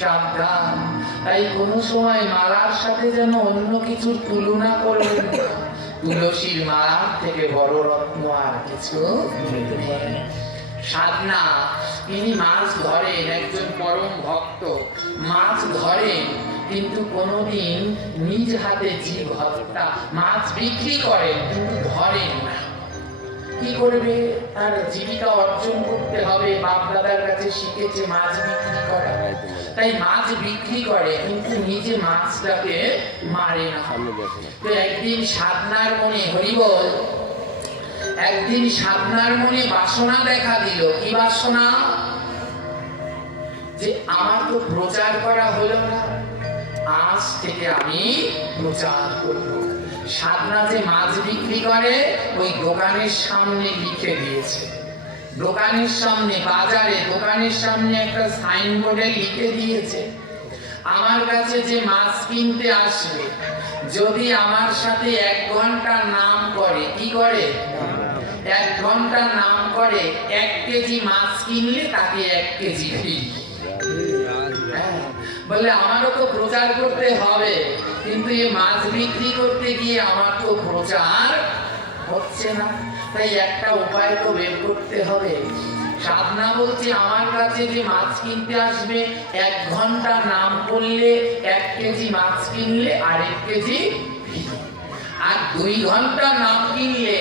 সাবধান। তাই কোনো সময় মালার সাথে যেন অন্য কিছুর তুলনা করবেন না। তুলসীর মালার থেকে বড় রত্ন আর কিছু নেই। সাধনা, তিনি মাছ ধরেন, একজন পরম ভক্ত মাছ ধরেন, কিন্তু কোনোদিন নিজ হাতে জীব হত্যা, মাছ বিক্রি করেন কিন্তু ধরেন না। কি করবে? তার জীবিকা অর্জন করতে হবে, বাপ দাদার কাছে শিখেছে মাছ বিক্রি করা, তাই মাছ বিক্রি করে কিন্তু নিজে মাছটাকে মারে না। তো একদিন সাধনার মনে, হরিবল, একদিন সাধনার মনে বাসনা দেখা দিল। কি বাসনা? যে আমার তো প্রচার করা হলো না, আজ থেকে আমি প্রচার করব। সাধনা যে মাছ বিক্রি করে ওই দোকানের সামনে লিখে দিয়েছে, দোকানের সামনে, বাজারে দোকানের সামনে একটা সাইনবোর্ডে লিখে দিয়েছে, আমার কাছে যে মাছ কিনতে আসবে যদি আমার সাথে 1 ঘন্টা নাম করে, কি করে? 1 ঘন্টা নাম করে, 1 কেজি মাছ কিনলে তাকে 1 কেজি ফ্রি। বলে আমারও তো প্রচার করতে হবে, কিন্তু এই মাছ বিক্রি করতে গিয়ে আমার তো প্রচার হচ্ছে না, তাই একটা উপায় তো বের করতে হবে। সাধনা বলছে আমার কাছে যে মাছ কিনতে আসবে 1 ঘন্টা নাম করলে 1 কেজি মাছ কিনলে আর 1 কেজি, আর 2 ঘন্টা নাম কিনলে,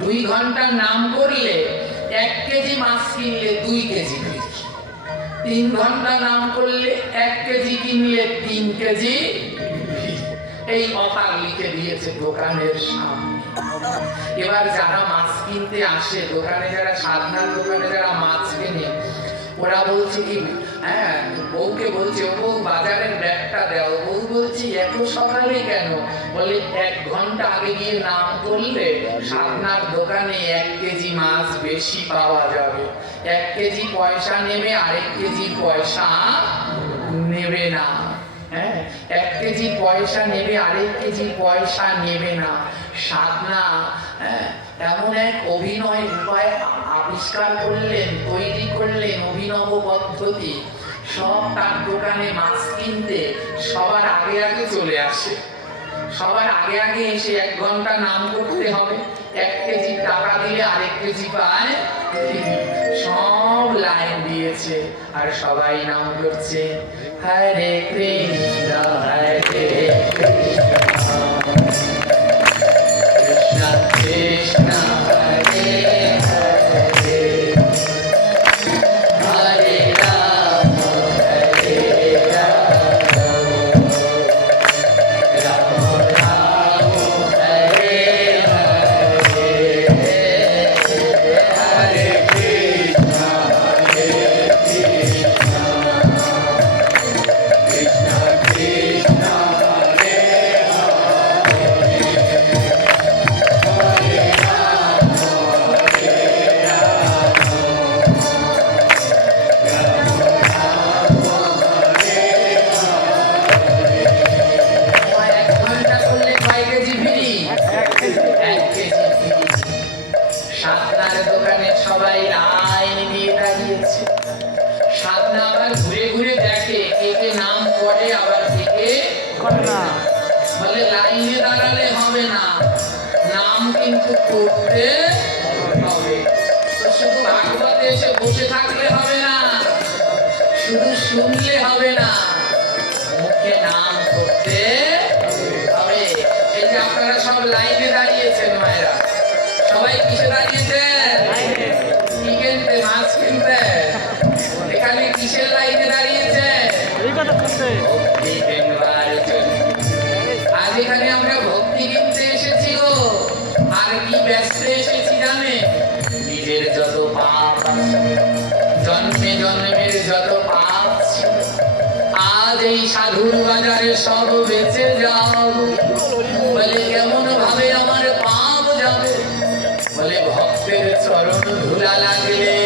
2 ঘন্টা নাম করলে 1 কেজি মাছ কিনলে 2 কেজি, 3 ঘন্টা নাম করলে 1 কেজি কিনলে 3 কেজি। এই অফার লিখে দিয়েছে দোকানের সামনে। এবার যারা মাছ কিনতে আসে দোকানে, যারা সাধনার দোকানে যারা মাছ কেনে, ওরা বলছে কি, হ্যাঁ, বউকে বলছে, ও বউ বাজারের ব্যাগটা দাও। বউ বলছে এত সকালে কেন? বলে 1 ঘন্টা আগে গিয়ে নাম করলে সাধনার দোকানে 1 কেজি মাছ বেশি পাওয়া যাবে। 1 কেজি পয়সা নেবে, আরেক কেজি পয়সা নেবে না। হ্যাঁ, 1 কেজি পয়সা নেবে, আরেক কেজি পয়সা নেবে না। সাধনা এমন এক অভিনয় উপায় আবিষ্কার করলেন, তৈরি করলেন, অভিনব পদ্ধতি। সব তার দোকানে মাছ কিনতে সবার আগে আগে চলে আসে, সবার আগে আগে এসে 1 ঘন্টা নাম করতে হবে, 1 কেজি টাকা দিলে আরেক কেজি পায়। সব লাইন দিয়েছে আর সবাই নাম করছে, হরে কৃষ্ণ হরে কৃষ্ণ কৃষ্ণ হরে হরে, হরে রাম হরে রাম, রাম রাম হরে হরে, হরে কৃষ্ণ হরে কৃষ্ণ কৃষ্ণ কৃষ্ণ হরে সাধনার দোকানে সবাই লাইন দিয়ে দাঁড়িয়েছে। সাধনা আবার ঘুরে ঘুরে দেখে কে কে নাম করে আবার কে কে করে না। বলে লাইনে দাঁড়ালে হবে না, নাম কিন্তু করতে হবে। তো শুধু ভাগবতে এসে বসে থাকলে হবে না, শুধু শুনলে হবে না, মুখে নাম করতে হবে। এই যে আপনারা সব লাইনে দাঁড়িয়েছেন মায়েরা, সবাই কিসে দাঁড়িয়েছে? কি কিনতে? মাছ কিনতে। এখানে কিসের লাইনে দাঁড়িয়েছে? আজ এখানে আমরা ভক্তি কিনতে এসেছি গো। আর কি ব্যস্ত এসেছি জানে? নিজের যত পাপ আছে, জন্মে জন্মের যত পাপ ছিল, আজ এই সাধুর বাজারে সব বেঁচে যাও। বলে কেমন ভাবে আমার পাপ যাবে? বলে ভক্তের চরণ ধুলা লাগলে,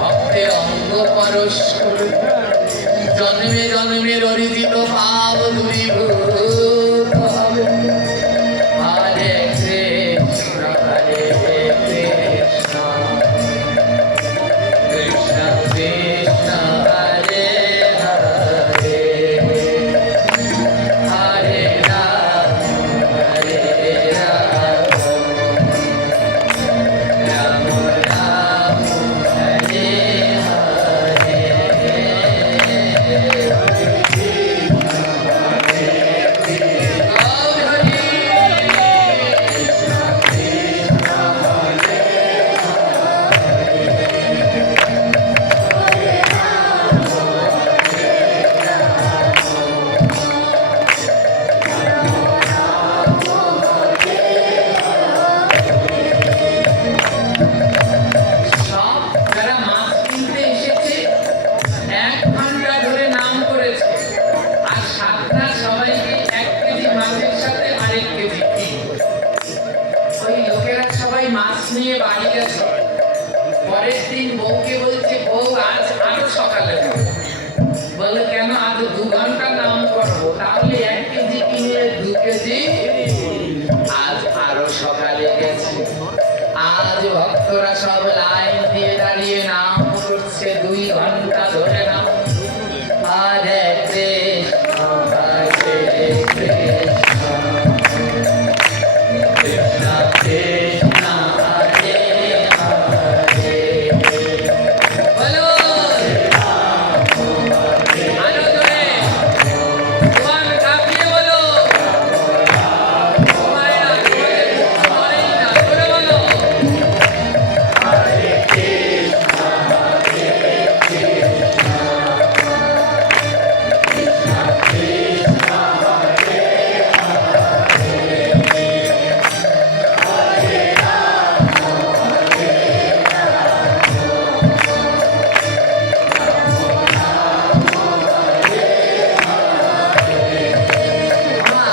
ভক্তের অঙ্গ পরশ করবে, জন্মে জন্মের অর্জিত পাপ দূরীভূত হবে। হরে কৃষ্ণ হরে কৃষ্ণ কৃষ্ণ কৃষ্ণ হরে হরে, ঘন্টা ধরে নাও হরে কৃষ্ণ হরে কৃষ্ণ কৃষ্ণ কৃষ্ণ হরে হরে বলো আরো জোরে তোমার কাঁপিয়ে বলো মায়েরা তোমাদের মুখ ধরেই না জোরে বলো হরে কৃষ্ণ হরে কৃষ্ণ কৃষ্ণ কৃষ্ণ হরে হরে রাম হরে মা,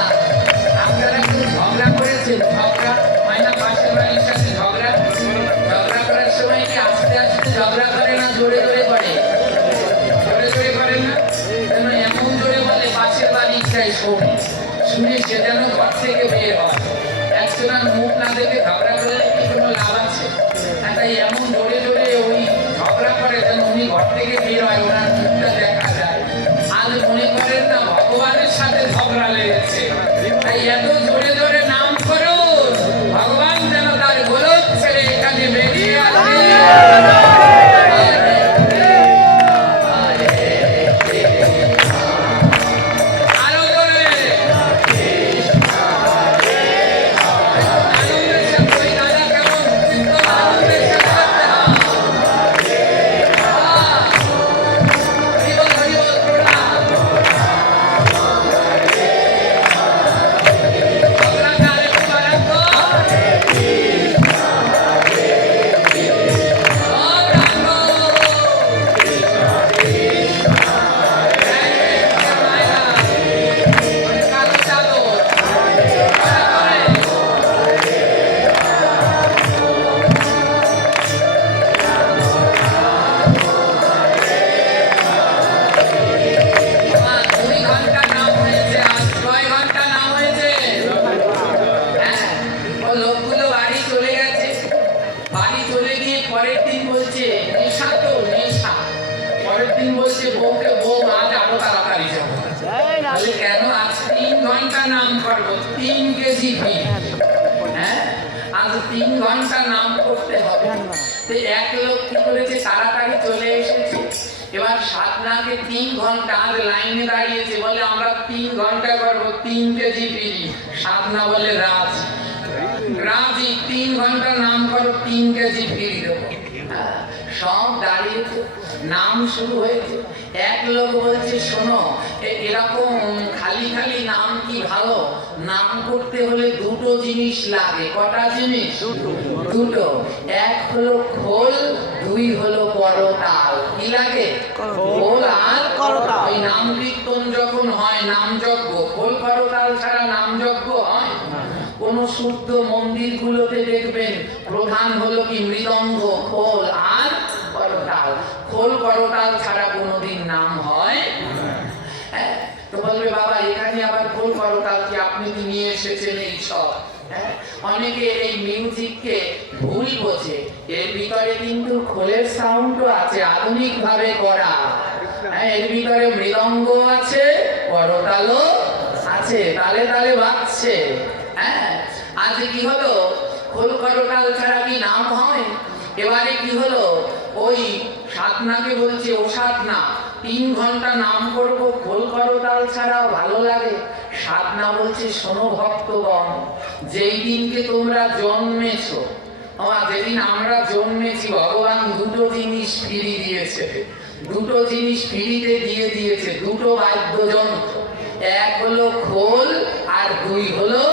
আপনারা একটু ঝগড়া করেছেন ঝগড়া হয় না পাশের বাড়ির সাথে ঝগড়া করার সময় কি আস্তে আস্তে ঝগড়া করে না জোরে জোরে করে জোরে জোরে করে না যেন এমন জোরে বলে পাশের বাড়িটাই শুনে সে যেন ঘর থেকে বের হয় একজনের মুখ না দেখে ঝগড়া করলে কি কোনো লাভ আছে তাই এমন জোরে জোরে ওই ঝগড়া করে যেন উনি ঘর থেকে বের হয় ওনার মুখটা দেখা যায় আজ মনে করেন না ভগবানের সাথে ঝগড়া লেগেছে তাই এত জোরে জোরে নাম করুন ভগবান যেন তার গোলক ছেড়ে এখানে বেরিয়ে আসে আরো জোরে আনন্দের সাথে ওই দাদা কেমন কিন্তু আনন্দের সাথে করতে হয় হরি বল প্রণাম ঝগড়াটা আরেকটু বাড়াতো লোকগুলো বাড়ি চলে গেছে বাড়ি চলে গিয়ে পরের দিন বলছে নেশা তো নেশা পরের দিন বলছে বউকে বউ আজ আরো তাড়াতাড়ি যাবো বলে কেন আজ 3 ঘন্টা নাম করবো 3 কেজি ফিট হ্যাঁ আজ 3 ঘন্টা নাম করতে হবে তো এক লোক কি করেছে তাড়াতাড়ি চলে এসেছে এবার সাধনাকে 3 ঘন্টা আজ লাইনে দাঁড়িয়েছে বলে আমরা 3 ঘন্টা করবো 3 কেজি ফিরি সাধনা বলে রাজি 3 ঘন্টা নাম করো 3 কেজি ফিরি দেবো সব দাঁড়িয়েছে নাম শুরু হয়েছে এক লোক বলছে শোনো এরকম খালি খালি নাম কি ভালো নাম করতে হলে দুটো জিনিস লাগে কটা জিনিস দুটো এক হলো খোল দুই হলো করতাল কি লাগে খোল আর করতাল ওই নাম কীর্তন যখন হয় নাম যজ্ঞ খোল করতাল ছাড়া নাম যজ্ঞ হয় কোন শুদ্ধ মন্দিরগুলোতে দেখবেন প্রধান হলো কি মৃদঙ্গ খোল আর করতাল খোল করতাল ছাড়া কোনোদিন নাম হয় হ্যাঁ তো বলবে বাবা এখানে আবার খোল করতাল কি আপনি কি নিয়ে এসেছেন এই সব অনেকে এই মিউজিককে ভুল বোঝে এর ভিতরে কিন্তু খোলের সাউন্ডও আছে আধুনিক ভাবে করা এর ভিতরে মৃদঙ্গ আছে করতালও আছে তালে তালে বাজছে হ্যাঁ আজ কি হলো খোল করতাল ছাড়া কি নাম হয় এবারে কি হলো ওই সাধনাকে বলছে ও সাধনা 3 ঘন্টা নাম করবো খোল করতাল ছাড়াও ভালো লাগে সাধনা বলছে শোনো ভক্তগণ যেই দিনকে তোমরা জন্মেছো যেদিন আমরা জন্মেছি ভগবান দুটো জিনিস ফিরি দিয়েছে দুটো জিনিস ফিরিতে দিয়ে দিয়েছে দুটো বাদ্যযন্ত্র এক হলো খোল আর দুই হলো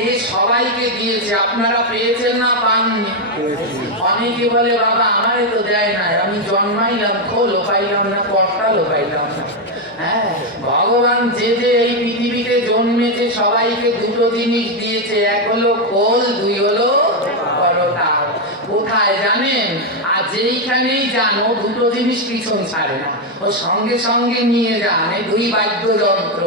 এ সবাইকে দিয়েছে আপনারা পেয়েছেন না পাননি অনেকে বলে বাবা আমারে তো দেয় না আমি জন্মাইলাম খোলও পাইলাম না করতালও পাইলাম না হ্যাঁ ভগবান যে যে এই পৃথিবীতে জন্মেছে সবাইকে দুটো জিনিস দিয়েছে এক হলো খোল দুই হলো করতাল কোথায় জানেন আর যেইখানেই যান ও দুটো জিনিস পিছন ছাড়ে না ও সঙ্গে সঙ্গে নিয়ে যান এই দুই বাদ্যযন্ত্র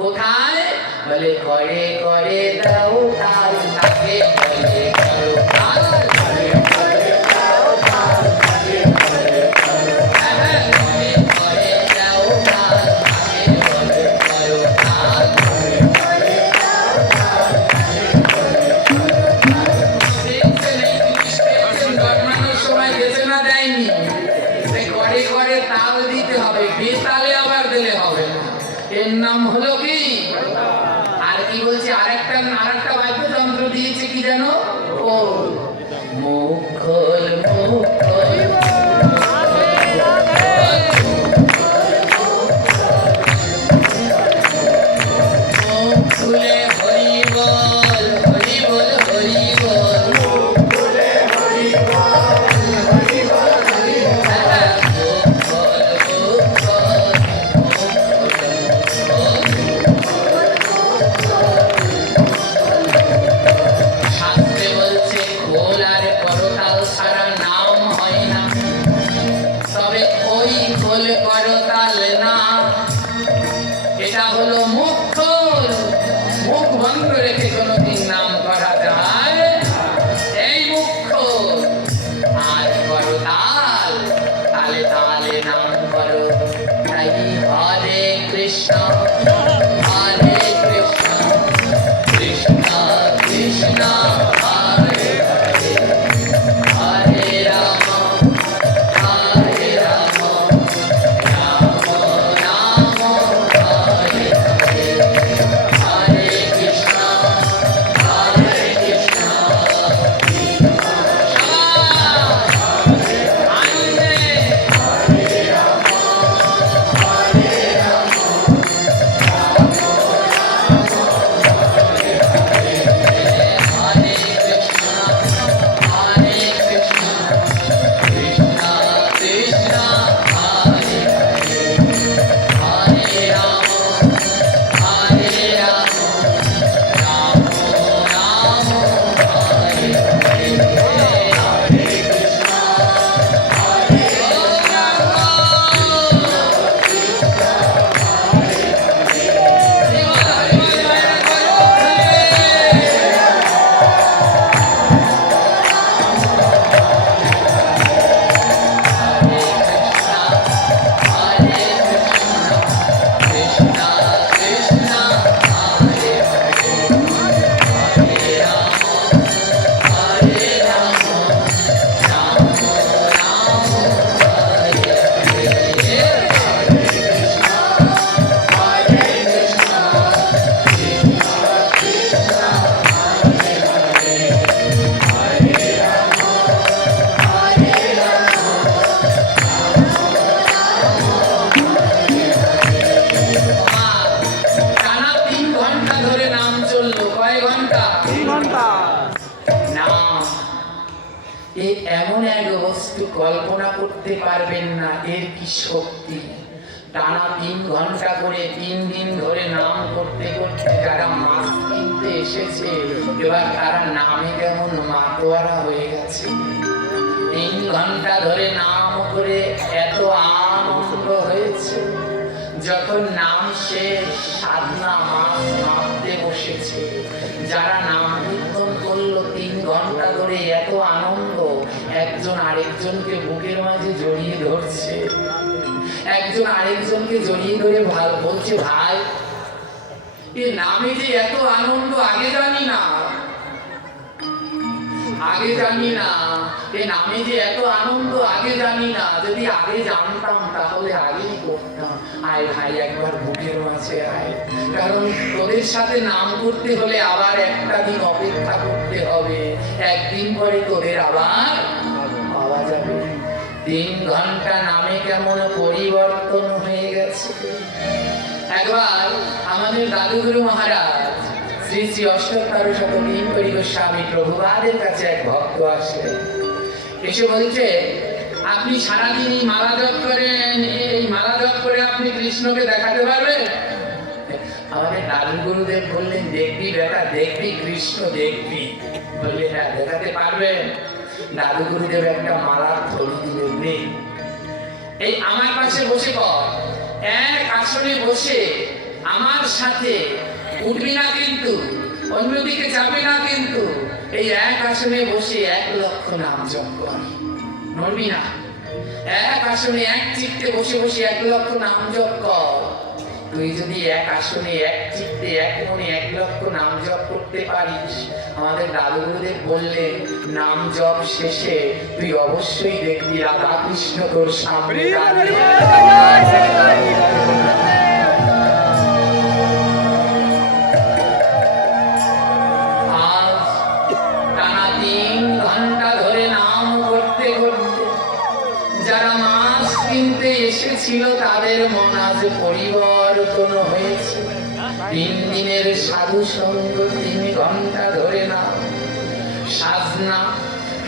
কোথায় বলে করে করে দাও তাল তাকে বলে করো তাল করে করে দাও তাল তাকে বলে করো তাল দিতে হবে, বেতালে আবার দিলে হবে না। এর নাম হলো কি? আর কি বলছে, আরেকটা বাদ্যযন্ত্র দিয়েছে কি জানো? ও মুখল মুখল খুলে হরি বল, হরি বল, হরি বল, শাস্ত্রে বলছে খোল আর করতাল ছাড়া নাম হয় না, তবে ওই খোল করতাল না, এটা হলো মুখ খোল। মুখ বন্ধ রেখে কোনোদিন নাম করা যায়? এই মুখ খোল আর করতাল, তালে তালে নাম করো। তাই হরে কৃষ্ণ হরে কৃষ্ণ কৃষ্ণ কৃষ্ণ হরে হরে, হরে রাম হরে রাম রাম রাম হরে হরে, হরে কৃষ্ণ হরে কৃষ্ণ আনন্দে হরে কৃষ্ণ হরে কৃষ্ণ কৃষ্ণ কৃষ্ণ হরে হরে, হরে রাম হরে রাম রাম রাম হরে হরে, হরে কৃষ্ণ হরে টানা 3 ঘন্টা ধরে নাম চললো। কয় ঘন্টা? 3 ঘন্টা। না, এই এমন এক বস্তু কল্পনা করতে পারবেন না এর কি শক্তি। টানা 3 ঘন্টা করে 3 দিন ধরে নাম করতে করতে যারা মাছ কিনতে এসেছে, এবার তারা নামে কেমন মাতোয়ারা হয়ে গেছে। 3 ঘন্টা ধরে নাম করে এত আনন্দ হয়েছে, যখন নাম শেষ সাধনা মাছ মাপতে বসেছে। যারা নাম কীর্তন করলো 3 ঘন্টা ধরে, এত আনন্দ, একজন আরেকজনকে বুকের মাঝে জড়িয়ে ধরছে, একজন আরেকজনকে জড়িয়ে ধরে বলছে, ভাই এ নামে যে এত আনন্দ আগে জানি না, আগে জানি না, এ নামে যে এত আনন্দ আগে জানি না, যদি আগে জানতাম তাহলে আগেই করতাম। আয় ভাই একবার বুকের মাঝে আয়, কারণ তোদের সাথে নাম করতে হলে আবার একটা দিন অপেক্ষা করতে হবে, একদিন পরে তোদের আবার পাওয়া যাবে। 3 ঘন্টা নামে কেমন পরিবর্তন হয়ে গেছে। একবার আমাদের দাদুগুরু মহারাজ শ্রী শ্রী অষ্টোত্তর শতদিন করি গোস্বামী প্রভুপাদের কাছে এক ভক্ত আসলেন, এসে বলছে, আপনি সারাদিন এই মালা জপ করেন, এই মালা জপ করে আপনি কৃষ্ণকে দেখাতে পারবেন? আমাদের দাদু গুরুদেব বললেন, দেখবি বেটা দেখবি, কৃষ্ণ দেখবি। বললে, হ্যাঁ দেখাতে পারবেন। দাদু গুরুদেব একটা মালার থলি দিলেন, নে এই আমার পাশে বসে কর, এক আসনে বসে আমার সাথে উঠবি না কিন্তু, অন্যদিকে যাবে না কিন্তু, এই এক আসনে বসে 1 লক্ষ নাম জপ কর, নড়বি না। এক আসনে এক চিত্তে বসে বসে 1 লক্ষ নাম জপ কর। তুই যদি এক আসনে এক চিত্তে এক মনে 1 লক্ষ নাম জপ করতে পারিস, আমাদের দাদু গুরুদেব বললেন নাম জপ শেষে তুই অবশ্যই দেখবি রাধা কৃষ্ণ তোর সামনে দাঁড়িয়ে। আজ টানা 3 ঘন্টা ধরে নাম করতে করতে যারা মাছ কিনতে এসেছিল তাদের মন আজ পরিবর্তন হয়েছে। 3 দিনের সাধু সঙ্গ 3 ঘন্টা ধরে না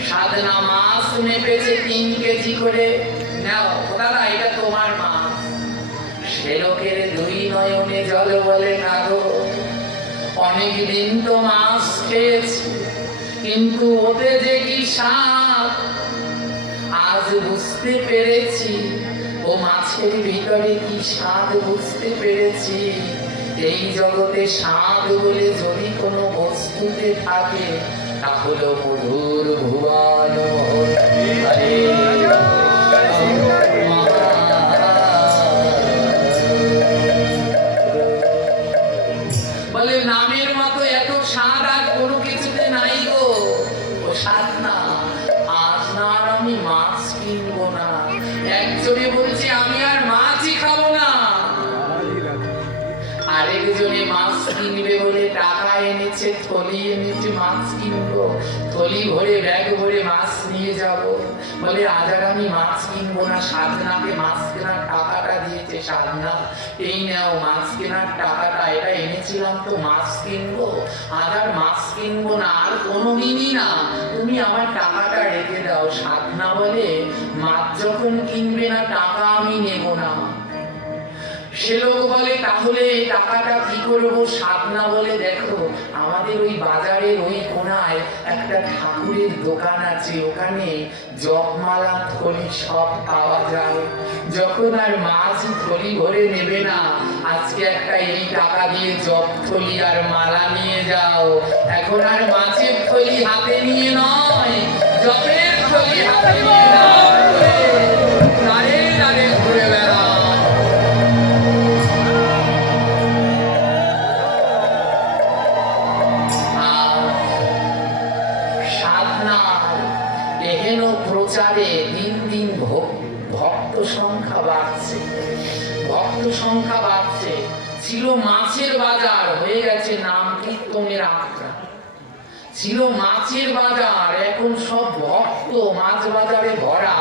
সাধনা মাছ মেপেছে 3 কেজি করে। নাও দাদা, এটা তোমার মাছ। সে লোকের 2 নয়নে জল বলে না গো, অনেকদিন তো মাছ খেয়েছি, কিন্তু ওতে যে কি স্বাদ আজ বুঝতে পেরেছি। ও মাছের ভিতরে কি স্বাদ বুঝতে পেরেছি। এই জগতে স্বাদ বলে যদি কোনো বস্তুতে থাকে তা হলো মধুর ভুবন। বলে নামের মতো এত স্বাদ আর কোনো কিছুতে নাই গো। ও স্বাদ না, আজ না আর আমি মাছ কিনবো না। একজনে বলছে আমি আর মাছই খাবো না, আরেকজনে মাছ কিনবে বলে টাকা এনেছে, থলি এনেছে মাছ কিনবো, থলি ভরে ব্যাগ ভরে মাছ নিয়ে যাব। বলে আজ আর আমি মাছ কিনবো না। সাধনাকে মাছ কেনার টাকাটা দিয়েছে, সাধনা এই নাও মাছ কেনার টাকাটা, এটা এনেছিলাম তো মাছ কিনবো, আজ আর মাছ কিনবো না, আর কোনোদিনই না, তুমি আমার টাকাটা রেখে দাও। সাধনা বলে মাছ যখন কিনবে না টাকা আমি নেব না। সে লোক বলে তাহলে এই টাকাটা কি করবো? সাধনা বলে দেখো আমাদের ওই বাজারের ওই কোনায় একটা ঠাকুরের দোকান আছে, ওখানে জপমালা থলি সব পাওয়া যায়। যখন আর মাছ থলি ভরে নেবে না, আজকে একটা এই টাকা দিয়ে জপ থলি আর মালা নিয়ে যাও। এখন আর মাছের থলি হাতে নিয়ে নয়, জপের থলি হাতে নিয়ে নাও, দাঁড়ে দাঁড়ে ঘুরে বেড়াও। প্রচারে দিন দিন ভক্ত সংখ্যা বাড়ছে, ভক্ত সংখ্যা বাড়ছে। ছিল মাছের বাজার, হয়ে গেছে নাম কীর্তনের আখড়া। ছিল মাছের বাজার, এখন সব ভক্ত মাছ বাজারে ভরা।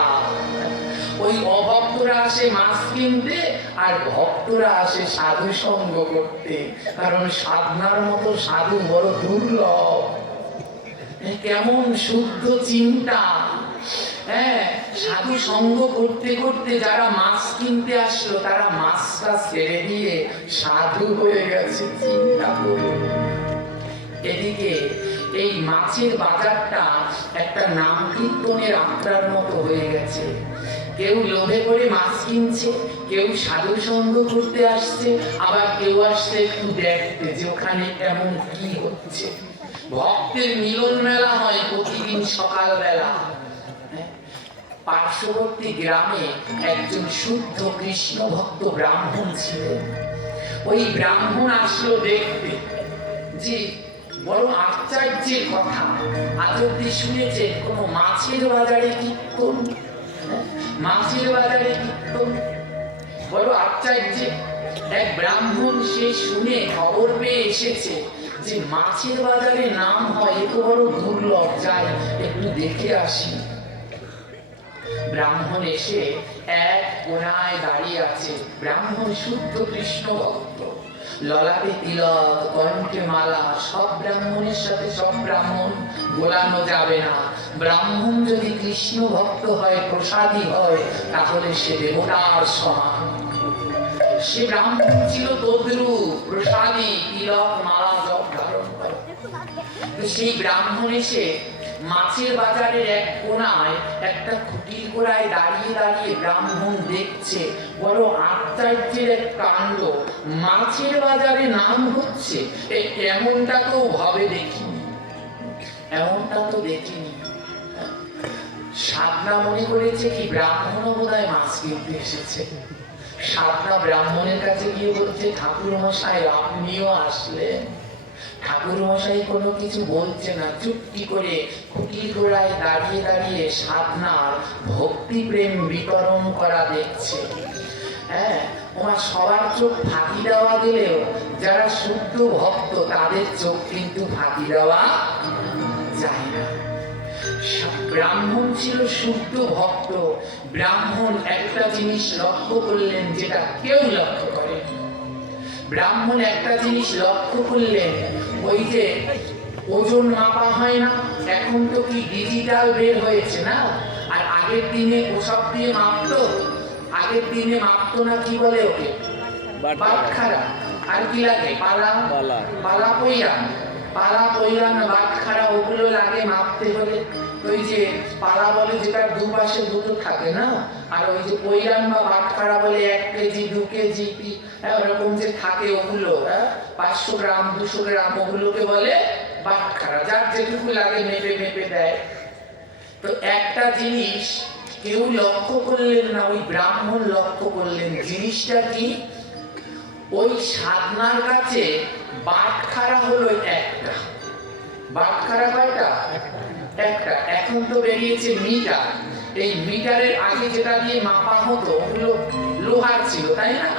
ওই অভক্তরা আসে মাছ কিনতে, আর ভক্তরা আসে সাধু সঙ্গ করতে, কারণ সাধনার মতো সাধু বড় দুর্লভ। কেমন শুদ্ধ চিন্তা। হ্যাঁ, সাধু সঙ্গ করতে করতে যারা মাছ কিনতে আসলো তারা মাছটা ছেড়ে দিয়ে সাধু হয়ে গেছে, চিন্তা করুন। এদিকে এই মাছের বাজারটা একটা নাম কীর্তনের আখড়ার মতো হয়ে গেছে। কেউ লোভে করে মাছ কিনছে, কেউ সাধু সঙ্গ করতে আসছে, আবার কেউ আসছে একটু দেখতে যে ওখানে এমন কি হচ্ছে। ভক্তের মিলন মেলা হয় প্রতিদিন সকালবেলা। পার্শ্ববর্তী গ্রামে একজন শুদ্ধ কৃষ্ণ ভক্ত ব্রাহ্মণ ছিলেন। ওই ব্রাহ্মণ আসলো দেখতে যে বড় আশ্চর্যের কথা, আজ অব্দি শুনেছে কোনো মাছের বাজারে কীর্তন, মাছের বাজারে কীর্তন, বড় আশ্চর্য। এক ব্রাহ্মণ সে শুনে খবর পেয়ে এসেছে যে মাছের বাজারে নাম হয়, এত বড় দুর্লভ, যাই একটু দেখে আসি। ব্রাহ্মণ এসে এক কোণায় দাঁড়িয়ে আছে। ব্রাহ্মণ শুদ্ধ কৃষ্ণ ভক্ত, ললাটে তিলক, কণ্ঠে মালা। সব ব্রাহ্মণের সাথে সব ব্রাহ্মণ গোলানো যাবে না। ব্রাহ্মণ যদি কৃষ্ণ ভক্ত হয়, প্রসাদী হয়, তাহলে সে দেবতার সমান। সে ব্রাহ্মণ ছিল তদ্রূপ, প্রসাদী, তিলক মালা জপ ধারণ করে। সেই ব্রাহ্মণ এসে মাছের বাজারের এক কোণায় একটা খুঁটির গোড়ায় দাঁড়িয়ে দাঁড়িয়ে ব্রাহ্মণ দেখছে। বড় আশ্চর্যের এক কাণ্ড, মাছের বাজারে নাম হচ্ছে, এমনটা তো ভাবে দেখিনি, এমনটা তো দেখিনি। সাধনা মনে করেছে কি ব্রাহ্মণ বোধহয় মাছ কিনতে এসেছে। সাধনা ব্রাহ্মণের কাছে গিয়ে বলছে, ঠাকুর মশাই আপনিও আসলেন। ঠাকুর মশাই কোনো কিছু বলছে না, চুপটি করে খুঁটির গোড়ায় দাঁড়িয়ে দাঁড়িয়ে সাধনার ভক্তি প্রেম বিতরণ করা দেখছে। হ্যাঁ, ওনার সবার চোখ ফাঁকি দেওয়া গেলেও যারা শুদ্ধ ভক্ত তাদের চোখ কিন্তু ফাঁকি দেওয়া যায় না। ব্রাহ্মণ ছিল শুদ্ধ ভক্ত। ব্রাহ্মণ একটা জিনিস লক্ষ্য করলেন যেটা কেউ লক্ষ্য করে। ব্রাহ্মণ একটা জিনিস লক্ষ্য করলেন, ওই যে ওজন মাপা হয় না, এখন তো কি ডিজিটাল বের হয়েছে না, আর আগের দিনে ওসব দিয়ে মাপতো। আগের দিনে মাপতো না, কি বলে ওকে, বাটখারা। আর কি লাগে, পালা পালা পইরা, পালা পইরা না বাটখারা, ওগুলো লাগে মাপতে হলে। ওই যে পালা বলে যেটা দুপাশে দুটো থাকে না, আর ওই যে পৈরান বা বাটখারা বলে 1 কেজি 2 কেজি ওরকম যে থাকে, ওগুলো 500 গ্রাম 200 গ্রাম, ওগুলোকে বলে বাটখারা। যার যেটুকু লাগে মেপে মেপে দেয়। তো একটা জিনিস কেউ লক্ষ্য করলেন না, ওই ব্রাহ্মণ লক্ষ্য করলেন। জিনিসটা কি, ওই সাধনার কাছে বাটখারা হলো একটা। বাটখারা কয়টা? একটা। এখন তো বেরিয়েছে মিটার। এই মিটারের আগে যেটা দিয়ে মাপা হতো ওগুলো লোহার ছিল, তাই না?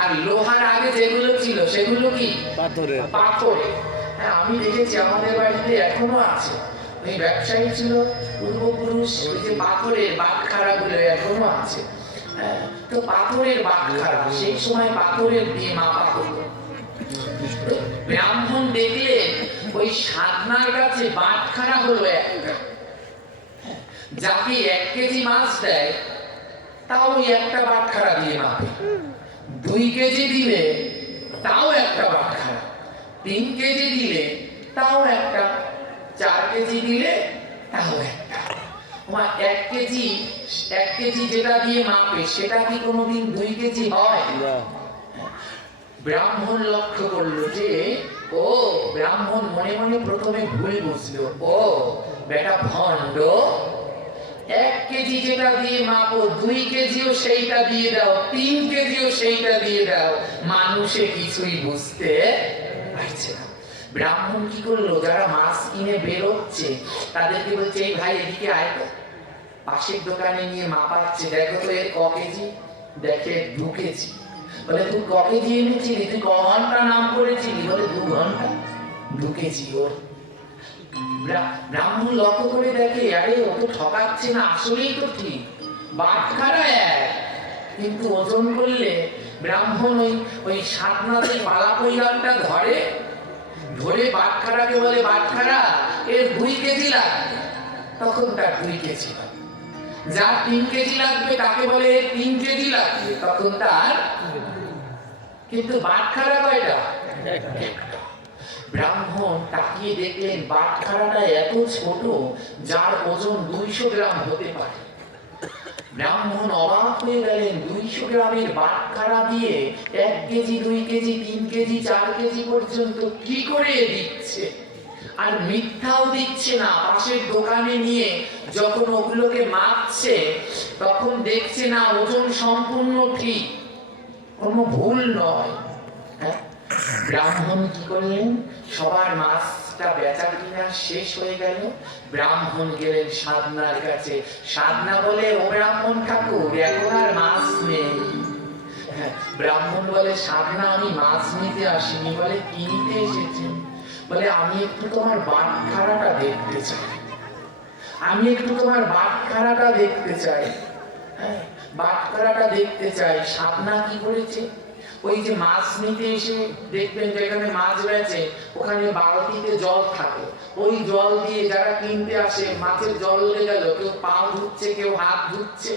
আর লোহার আগে যেগুলো ছিল সেগুলো কি পাথরে। হ্যাঁ, আমি দেখেছি আমাদের বাড়িতে এখনো আছে। ওই ব্যবসায়ী ছিল পূর্বপুরুষ, ওই যে পাথরের বাটখারা গুলো এখনো আছে। হ্যাঁ, তো পাথরের বাটখারা, সেই সময় পাথরের দিয়ে মাপা হতো। ব্রাহ্মণ দেখলেন ওই সাধনার কাছে বাটখারা হলো একটা। যাকে 1 কেজি মাছ দেয় তাও ওই একটা বাটখারা দিয়ে মাপে। 2 কেজি দিলে তাও একটা বাটখারা, 3 কেজি দিলে তাও একটা, 4 কেজি দিলে তাও একটা। 1 কেজি যেটা দিয়ে মাপে সেটা কি কোনোদিন 2 কেজি হয়? ব্রাহ্মণ লক্ষ্য করলো যে, ও ব্রাহ্মণ মনে মনে প্রথমে ভুল বুঝলো, ও বেটা ভণ্ড, 1 কেজি যেটা দিয়ে মাপো 2 কেজিও সেইটা দিয়ে দাও, 3 কেজিও সেইটা দিয়ে দাও, মানুষে কিছুই বুঝতে পারছে না। ব্রাহ্মণ কি করলো, যারা মাছ কিনে বেরোচ্ছে তাদেরকে বলছে, এই ভাই এদিকে আয় তো। পাশের দোকানে নিয়ে মাপাচ্ছে, দেখো তো এর ক কেজি, দেখে 2 কেজি। বলে তুই ক কেজি এনেছিলি, তুই ক ঘন্টা নাম করেছিলি? বলে 2 ঘন্টা, 2 কেজি ওর। ব্রাহ্মণ লক্ষ্য করে দেখে, আরে ও তো ঠকাচ্ছে না, আসলেই তো ঠিক, বাটখারা এক। কিন্তু ওজন করলে ব্রাহ্মণ ওই সাধনাতে পালা পৈরানটা ধরে বাটখারাকে বলে, বাটখারা এর 2 কেজি লাগবে, তখন তার 2 কেজি লাগবে। যার 3 কেজি লাগবে তাকে বলে 3 কেজি লাগবে, তখন তার। কিন্তু বাটখারা কয়টা? একটা। ব্রাহ্মণ তাকিয়ে দেখলেন বাটখারাটা এত ছোট, যার ওজন 200 গ্রাম হতে পারে। ব্রাহ্মণ অবাক হয়ে গেলেন, 200 গ্রামের বাটখারা দিয়ে 1 কেজি 2 কেজি 3 কেজি 4 কেজি পর্যন্ত কি করে দিচ্ছে। আর মিথ্যাও দিচ্ছে না। পাশের দোকানে নিয়ে যখন ওগুলোকে মাপছে তখন দেখছে না ওজন সম্পূর্ণ ঠিক, কোনো ভুল নয়। হ্যাঁ, ব্রাহ্মণ কি করলেন, সবার মাছটা বেচা কিনা শেষ হয়ে গেল। ব্রাহ্মণ গেলেন সাধনার কাছে। সাধনা বলে, ও ব্রাহ্মণ ঠাকুর এখন আর মাছ নেই। হ্যাঁ, ব্রাহ্মণ বলে, সাধনা আমি মাছ নিতে আসিনি। বলে কি নিতে এসেছেন? বলে আমি একটু তোমার বাটখারাটা দেখতে চাই, আমি একটু তোমার বাটখারাটা দেখতে চাই। হ্যাঁ, বাটখারাটা দেখতে চাই। সাধনা কি করেছে, ওই যে মাছ নিতে এসে দেখবেন যেখানে মাছ বেচে ওখানে বালতিতে জল থাকে, ওই জল দিয়ে যারা কিনতে আসে মাছের জল লেগে গেল, কেউ পা ধুচ্ছে কেউ হাত ধুচ্ছে।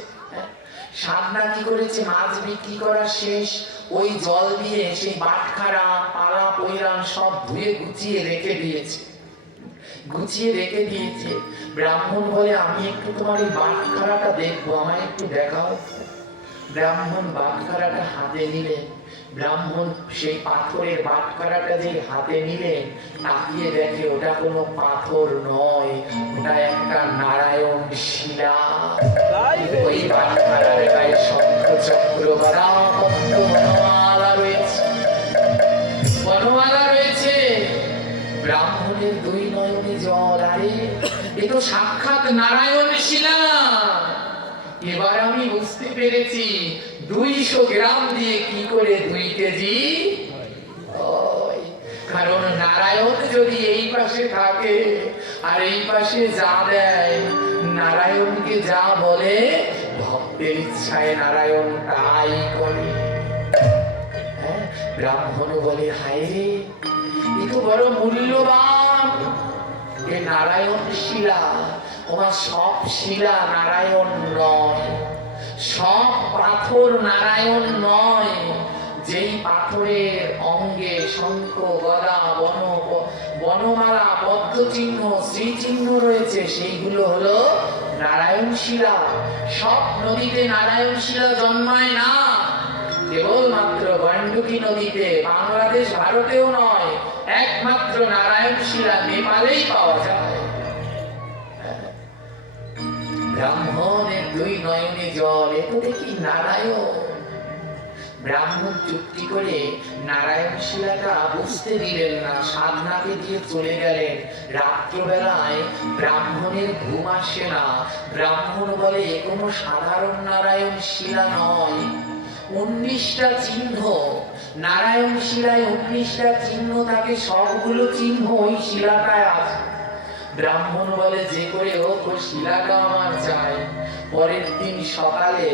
সাধনা কি করেছে, মাছ বিক্রি করা শেষ, ওই জল দিয়ে সেই বাটখারা পালা পৈরান সব ধুয়ে গুছিয়ে রেখে দিয়েছে। ব্রাহ্মণ বলে, আমি একটু তোমার এই বাটখারাটা দেখবো, আমায় একটু দেখাও। ব্রাহ্মণ বাটখারাটা হাতে হাতে নিলেন। ব্রাহ্মণ সেই পাথরের বাটখারাটা যে হাতে নিলেন, তাকিয়ে দেখে ওটা কোনো পাথর নয়, ওটা একটা নারায়ণ শিলা। ওই বাটখারার গায়ে শঙ্খ চক্র গদা পদ্ম বনমালা রয়েছে, বনমালা রয়েছে। ব্রাহ্মণের দুই নয়নে জল, আরে এ তো সাক্ষাৎ নারায়ণ শিলা। এবার আমি বুঝতে পেরেছি 200 গ্রাম দিয়ে কি করে 2 কেজি হয়। কারণ নারায়ণ যদি এই পাশে থাকে আর এই পাশে যা দেয়, নারায়ণকে যা বলে ভক্তের ইচ্ছায় নারায়ণ তাই করে। ব্রাহ্মণ বলে, হায় রে, এ তো বড় মূল্যবান এ নারায়ণ শিলা। ওমা সব শিলা নারায়ণ নয়, সব পাথর নারায়ণ নয়। যেই পাথরের অঙ্গে শঙ্খ গদা বনমালা পদ্মচিহ্ন শ্রীচিহ্ন রয়েছে, সেইগুলো হলো নারায়ণ শিলা। সব নদীতে নারায়ণ শিলা জন্মায় না, কেবলমাত্র গণ্ডকী নদীতে, বাংলাদেশ ভারতেও নয়, একমাত্র নারায়ণ শিলা নেপালেই পাওয়া যায়। ব্রাহ্মণের দুই নয়নে জল, এ তো দেখি নারায়ণ। ব্রাহ্মণ চুক্তি করে নারায়ণ শিলাটা বুঝতে দিলেন না, সাধনাকে দিয়ে চলে গেলেন। রাত্রবেলায় ব্রাহ্মণের ঘুম আসে না। ব্রাহ্মণ বলে, এ কোনো সাধারণ নারায়ণ শিলা নয়, 19টা চিহ্ন নারায়ণ শিলায়, 19টা চিহ্ন থাকে, সবগুলো চিহ্ন ওই শিলাটায় আছে। ব্রাহ্মণ বলে, যে করে হোক ওই শিলাটা আমার চাই। পরের দিন সকালে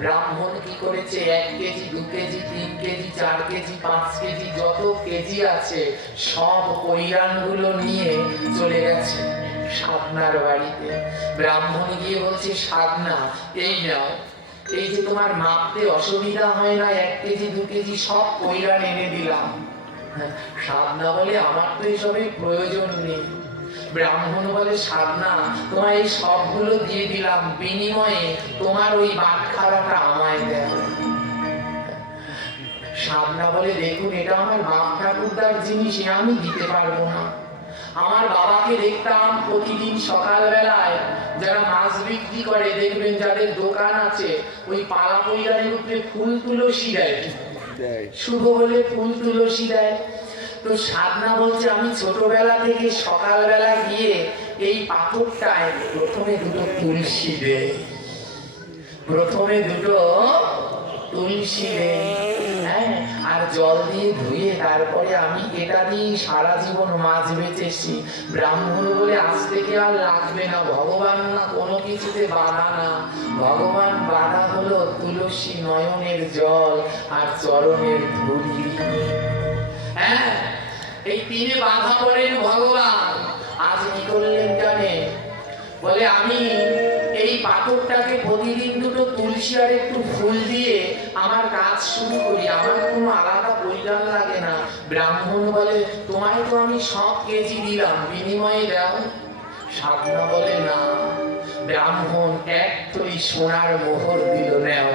ব্রাহ্মণ কি করেছে, 1 KG 2 KG 3 KG 4 KG 5 KG যত কেজি আছে সব পৈরানগুলো নিয়ে চলে গেছে সাধনার বাড়িতে। ব্রাহ্মণ গিয়ে বলছে, সাধনা এই নাও, এই যে তোমার মাপতে অসুবিধা হয় না, 1 কেজি 2 কেজি সব পৈরান এনে দিলাম। সাধনা বলে, আমার তো এসবের প্রয়োজন নেই। ব্রাহ্মণ বলে, সাধনা তোমার এই সবগুলো দিয়ে দিলাম, বিনিময়ে তোমার ওই বাটখারাটা আমায় দেও। সাধনা বলে, দেখুন এটা আমার বাপ ঠাকুরদার জিনিস, আমি দিতে পারবো না। আমার বাবাকে দেখতাম প্রতিদিন সকালবেলায় যারা মাছ বিক্রি করে, দেখবেন যাদের দোকান আছে, ওই পালা পৈরানির উপরে ফুল তুলসী দেয়, শুভ বলে ফুল তুলসী দেয়। তো সাধনা বলছে, আমি ছোটবেলা থেকে সকালবেলা গিয়ে এই পাথরটায় প্রথমে 2টো তুলসী দেই, প্রথমে 2টো তুলসী দেই, হ্যাঁ, আর জল দিয়ে ধুয়ে তারপরে আমি এটা দিয়ে সারা জীবন মাছ বেচেছি। ব্রাহ্মণ বলে, আজ থেকে আর লাগবে না, ভগবান না কোনো কিছুতে বাধা না, ভগবান বাধা হলো তুলসী নয়নের জল আর চরণের ধুলি। হ্যাঁ, এই 3 বাধা পড়েন ভগবান। আজ কি করলেন জানে, বলে আমি এই পাথরটাকে প্রতিদিন 2টো তুলসী আর একটু ফুল দিয়ে আমার কাজ শুরু করি, আমার কোনো আলাদা পরিমাণ লাগে না। ব্রাহ্মণ বলে, তোমায় তো আমি সব কেজি দিলাম, বিনিময়ে দাও। সাধনা বলে, না। ব্রাহ্মণ 1 তলি সোনার মোহর দিল, নাও,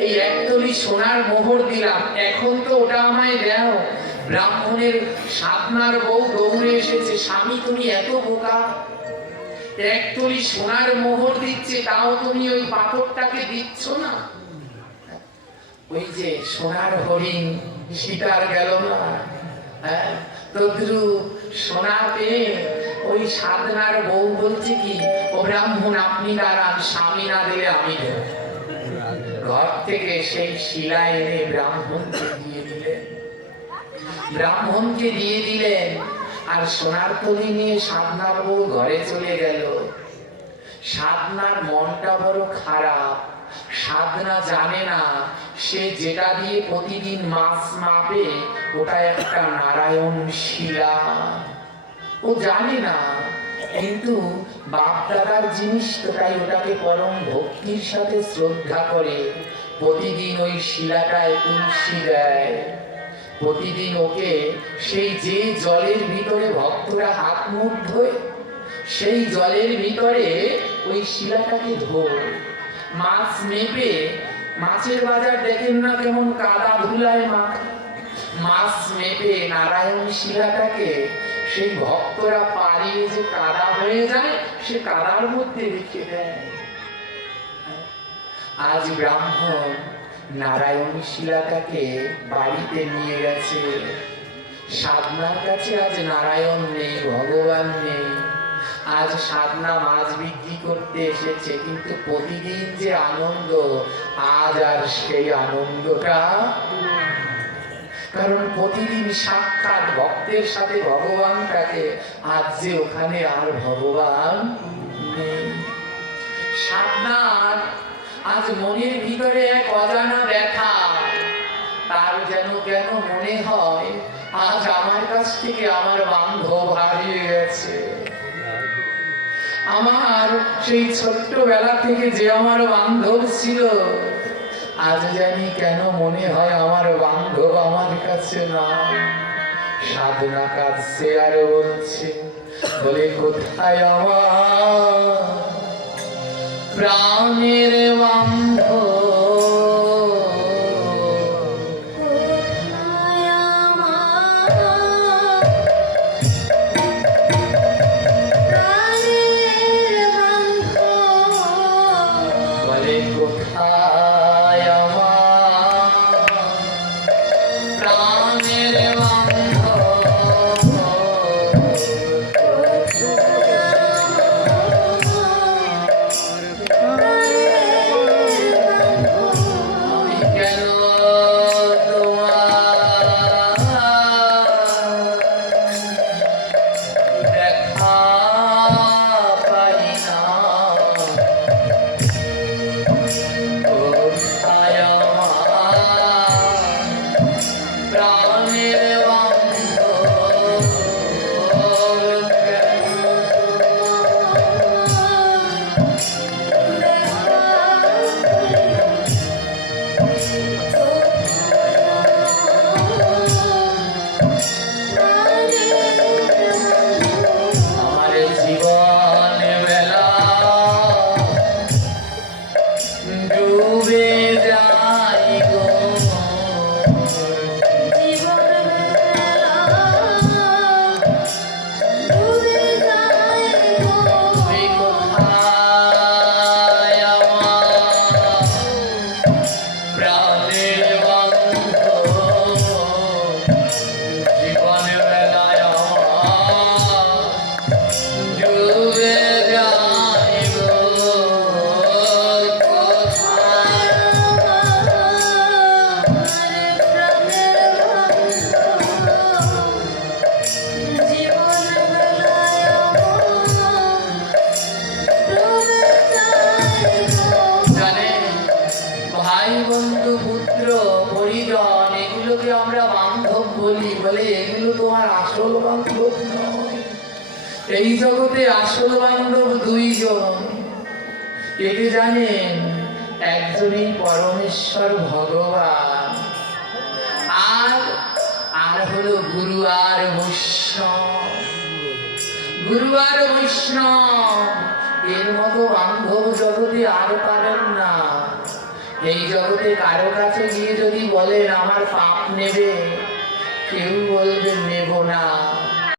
এই 1 তলি সোনার মোহর দিলাম, এখন তো ওটা আমায় দাও। ব্রাহ্মণের সাধনার বউ দৌড়ে এসেছে, স্বামী তুমি এত বোকা, 1 তলি সোনার মোহর দিচ্ছে, তাও তুমি ওই পাথরটাকে দিচ্ছ না। ওই যে সোনার হরিণ সীতার গেল না, হ্যাঁ, তদ্রূপ সোনা পেয়ে ওই সাধনার বউ বলছে কি, ও ব্রাহ্মণ আপনি দাঁড়ান, স্বামী না দিলে আমি দেব। ঘর থেকে সেই শিলা এনে ব্রাহ্মণকে দিয়ে দিলেন, ব্রাহ্মণকে দিয়ে দিলেন। আর সোনার তলি নিয়ে সাধনার বউ ঘরে চলে গেল। সাধনার মনটা বড় খারাপ। সাধনা জানে না সে যেটা দিয়ে প্রতিদিন মাছ মাপে ওটা একটা নারায়ণ শিলা, ও জানে না। কিন্তু বাপ দাদার জিনিস তো, তাই ওটাকে পরম ভক্তির সাথে শ্রদ্ধা করে প্রতিদিন ওই শিলাটায় তুলসী দেয়। প্রতিদিন ওকে সেই যে জলের ভিতরে ভক্তরা হাত মুখ ধোয়, সেই জলের ভিতরে ওই শিলাটাকে ধোয়। মাছ মেপে মাছের বাজার দেখেন না কেমন কাদা ধুলায় মাছ মেপে নারায়ণ শিলাটাকে সেই ভক্তরা পাড়িয়ে যে কাদা হয়ে যায় সে কাদার মধ্যে রেখে দেয়। আজ ব্রাহ্মণ নারায়ণ শিলাটাকে বাড়িতে নিয়ে গেছে। সাধনার কাছে আজ নারায়ণ নেই, ভগবান নেই। আজ সাধনা মাছ বিক্রি করতে এসেছে, কিন্তু প্রতিদিন যে আনন্দ, আজ আর সেই আনন্দটা, কারণ প্রতিদিন সাক্ষাৎ ভক্তের সাথে ভগবানটাকে, আজ যে ওখানে আর ভগবান নেই। সাধনার আজ মনের ভিতরে এক অজানা ব্যথা, তার যেন কেন মনে হয় আজ আমার কাছ থেকে আমার বান্ধব হারিয়ে গেছে। আমার সেই ছোট্টবেলা থেকে যে আমার বান্ধব ছিল, আজ জানি কেন মনে হয় আমার বান্ধব আমার কাছে না। সাধনা কাঁদছে আর বলছে, বলে কোথায় আমার প্রাণের বান্ধব, এই জগতে আসল বান্ধব দুইজন। কে কে জানেন? একজনই পরমেশ্বর ভগবান, আর হলো গুরু আর বৈষ্ণব। গুরু আর বৈষ্ণব এর মতো বান্ধব জগতে আর পারেন না। এই জগতে কারো কাছে গিয়ে যদি বলেন আমার পাপ নেবে, কেউ বলবে নেব না।